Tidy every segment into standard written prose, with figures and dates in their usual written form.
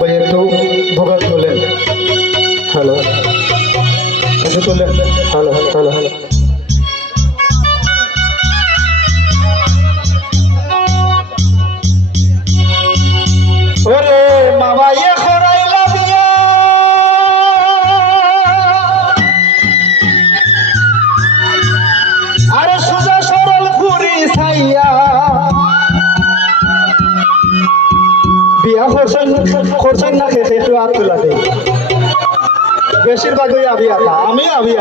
ভাই একটু ভোগাল তোলেন। হ্যালো, একটু তোলেন। Hello hello hello. ওরে মামা ইয়ে খরাইলা দিয়া আরে সোজা সরল পুরি ছাইয়া বিয়া করছেন না খেতে একটু হাত তোলা দেয়। বেশিরভাগই আমি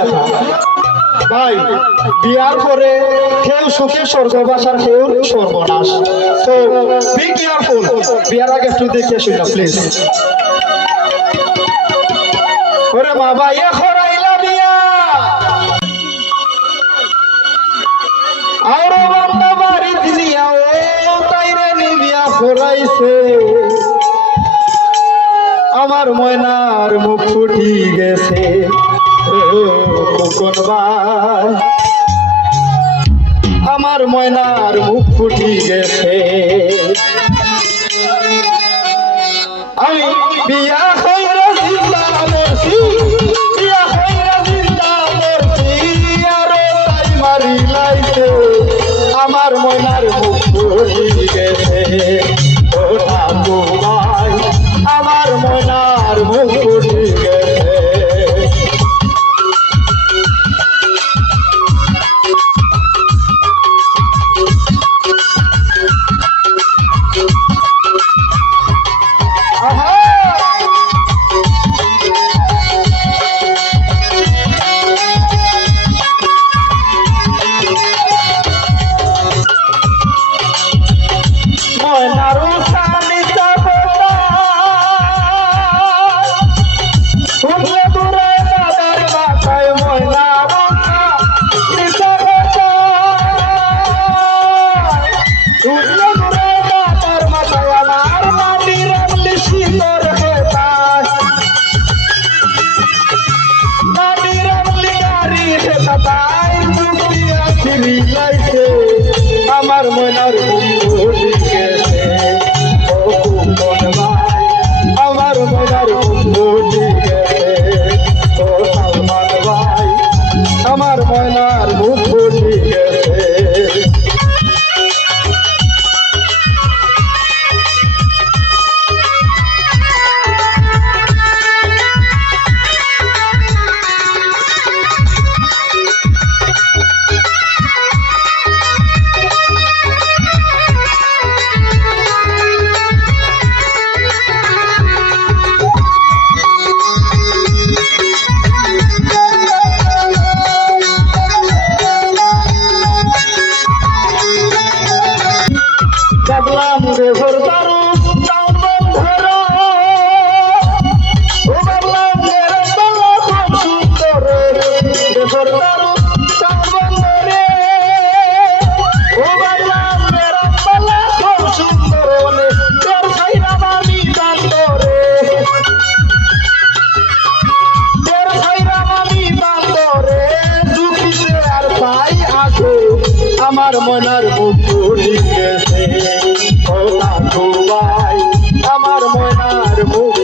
আথা ভাই বিয়ার পরে কেউ সুখে স্বর্গবাসার কেউ সর্বনাশ। তো বি কেয়ারফুল। বিয়ার আগে একটু দেখে শুনলাম প্লিজ। ওরে বাবা ইয়ে খরাইলা বিয়া আর বান্দা বাড়ি দিয়া ও তাইরে নি বিয়া খরাইছে আমার ময়নার মুখ ফুটি গেছে কোন ভাই আমার ময়নার মুখ ফুটি গেছে। আমি বিয়া হইরা জিন্দা মরছি বিয়া হইরা জিন্দা মরছি আরো তাই মারি লাইছে আমার ময়নার মুখ ফুটি গেছে ও ঠাকু ভাই আমার ময়নার মুখ ফুটি গেছে। আমার ময়নার ফুটি গেছে আমার ময়নার ফুটি গেছে ও সালমান ভাই আমার ময়নার মুখ ফুটি গেছে। দেখলাম রে ভরদারু টাউন বন্ধর ও দেখলাম রে রাস্তালা খুব সুন্দর রে ভরদারু টাউন বন্ধরে ও দেখলাম রে রাস্তালা খুব সুন্দর বলে তোর ছাইরা মামি বান্দরে তোর ছাইরা মামি বান্দরে দুঃখিতে আর পাই আসে আমার মনার মুখ ফুটি গেছে ও ঠাকু ভাই আমার ময়নার মুখ